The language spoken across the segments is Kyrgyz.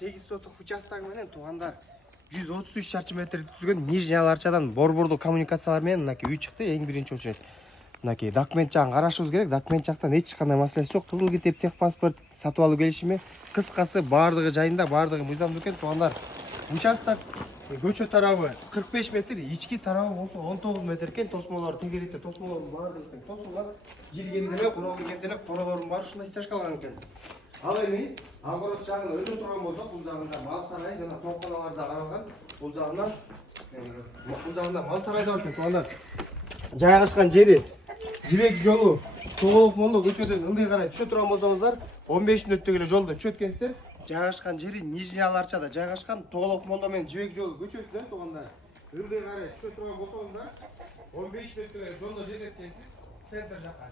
8 соток участок менен туугандар 133 шарчы метр түзгөн Нижний Аларчадан борбордуу коммуникациялар менен мынакей үй чыкты. Эң биринчи очередь мынакей документ жагын карашыбыз керек. Документ жактан эч кандай маселеси жок. Кызыл китеп, техпаспорт, сатып алуу келишими, кыскасы баардыгы жайында, баардыгы мыйзамдуу экен. Туугандар, участок көчө тарабы 45 метр, ички тарабы болсо 19 метр экен. Тосмолор тегеретте, тосмолордун баардыгы тең тосулган. Киргенде коноо киргенде эле конолордун баары ушундай сашкалган экен. Ал эми огород жагына өтө турган болсок, бул жагында мал сарайы жана тооканаларда каралган. Бул жагында мал сарайы да бар экен. Туугандар, жайгашкан жери Жибек жолу Тоголок Молдо көчөдөн ылдый карай түшө турган болсоңуздар 15 мүнөттүк эле жолдо түшөт экенсиздер. Жайгашкан жери Нижний Аларчада жайгашкан Тоголок Молдо менен Жибек жолу көчөсүнөн туугандар ылдый карай түшө турган болсоңуздар 15 мүнөттүк эле жолдо жетет экенсиз. Центр жакка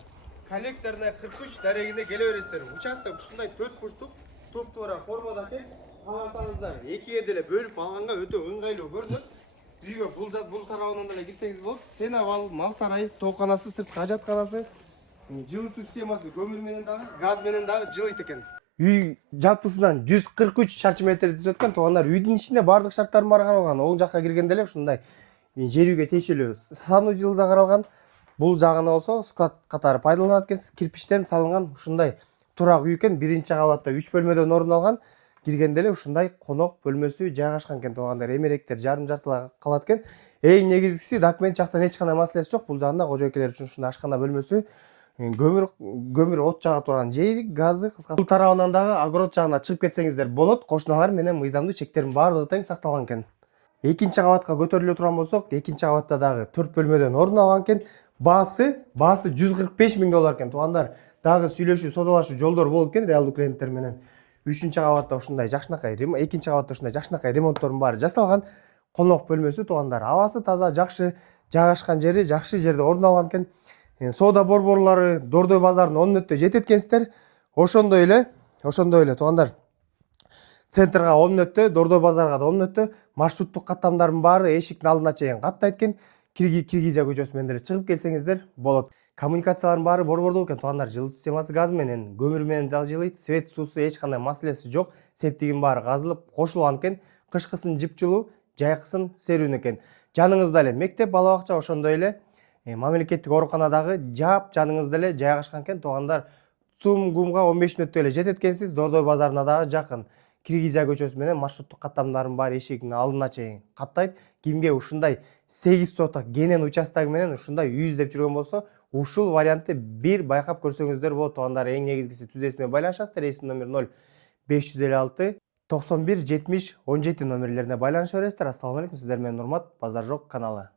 коллекторная 43 дарегине келе бересиздер. Участок ушундай 4 бурчтук туп-туура формада экен. Кааласаңыздар экиге деле бөлүп алганга өтө ыңгайлуу көрүнөт. Үйгө бул тарабынан деле кирсеңиз болот. Сенабал, мал сарайы, тооканасы, сырткы ажатканасы, жылытуу системасы көмүр менен дагы, газ менен дагы жылыйт экен. Үй жалпысынан 143 шарчы метр түзөт экен. Туугандар, үйдүн ичинде баардык шарттардын баары каралган. Оң жакка киргенде эле ушундай жер үйгө тиешелүү санузел да каралган. Бул жагына болсо склад катары пайдаланат экенсиз. Кирпичтен салынган ушундай турак үй экен. Биринчи кабатта 3 бөлмөдөн орун алган. Киргенде эле ушундай конок бөлмөсү жайгашкан экен. Туугандар, эмеректер жарым жартылай калат экен. Эң негизгиси документ жактан эч кандай маселеси жок. Бул жагында кожойкелер үчүн ушундай ашкана бөлмөсү, көмүр от жага турган жери, газы, кыскасы бул тарабынан дагы огород жагына чыгып кетсеңиздер болот. Кошуналар менен мыйзамдуу чектердин баардыгы тең сакталган экен. Экинчи кабатка көтөрүлө турган болсок, экинчи кабатта дагы 4 бөлмөдөн орун алган экен. Баасы 145 миң доллар экен. Туугандар, дагы сүйлөшүү, содалашуу жолдор болот экен реалдуу клиенттер менен. Үчүнчү кабатта ушундай жакшынакай, экинчи кабатта ушундай жакшынакай ремонттордун баары жасалган. Конок бөлмөсү туугандар, абасы таза, жакшы, жайгашкан жери жакшы жерде орун алган экен. Соода борборлору Дордой базарына 10 мүнөттө жетет экенсиздер. Ошондой эле туугандар, центрга 10 мүнөттө, Дордой базарга да 10 мүнөттө, маршруттук каттамдардын баары эшиктин алдына чейин каттайт экен. Киргизия көчөсү менен деле чыгып келсеңиздер болот. Коммуникациялардын баары борбордуу экен. Туугандар, жылытуу системасы газ менен, көмүр менен дагы жылыйт. Свет, суусу эч кандай маселеси жок. Септигин баары казылып, кошулган экен. Кышкысын жыпчылуу, жайкысын серүүн экен. Жаныңызда эле мектеп, бала бакча, ошондой эле мамлекеттик ооруканадагы жаап жаныңызда эле жайгашкан экен. Туугандар, ЦУМ-ГУМга 15 мүнөттө эле жетет экенсиз. Дордой базарына дагы жакын. Киргизия көчөсү менен маршруттук каттамдардын баары эшигинин алдына чейин каттайт. Кимге ушундай 8 соток кенен участогу менен ушундай үй издеп жүргөн болсо, ушул вариантты бир байкап көрсөңүздөр болот. Туугандар, эң негизгиси түзесине байланышасыздар. Рейстин номери 0556 91 70 17 номерлерине байланыша бересиздер. Ассаламу алейкум, сиздер менен Нурмат, Базар жок каналы.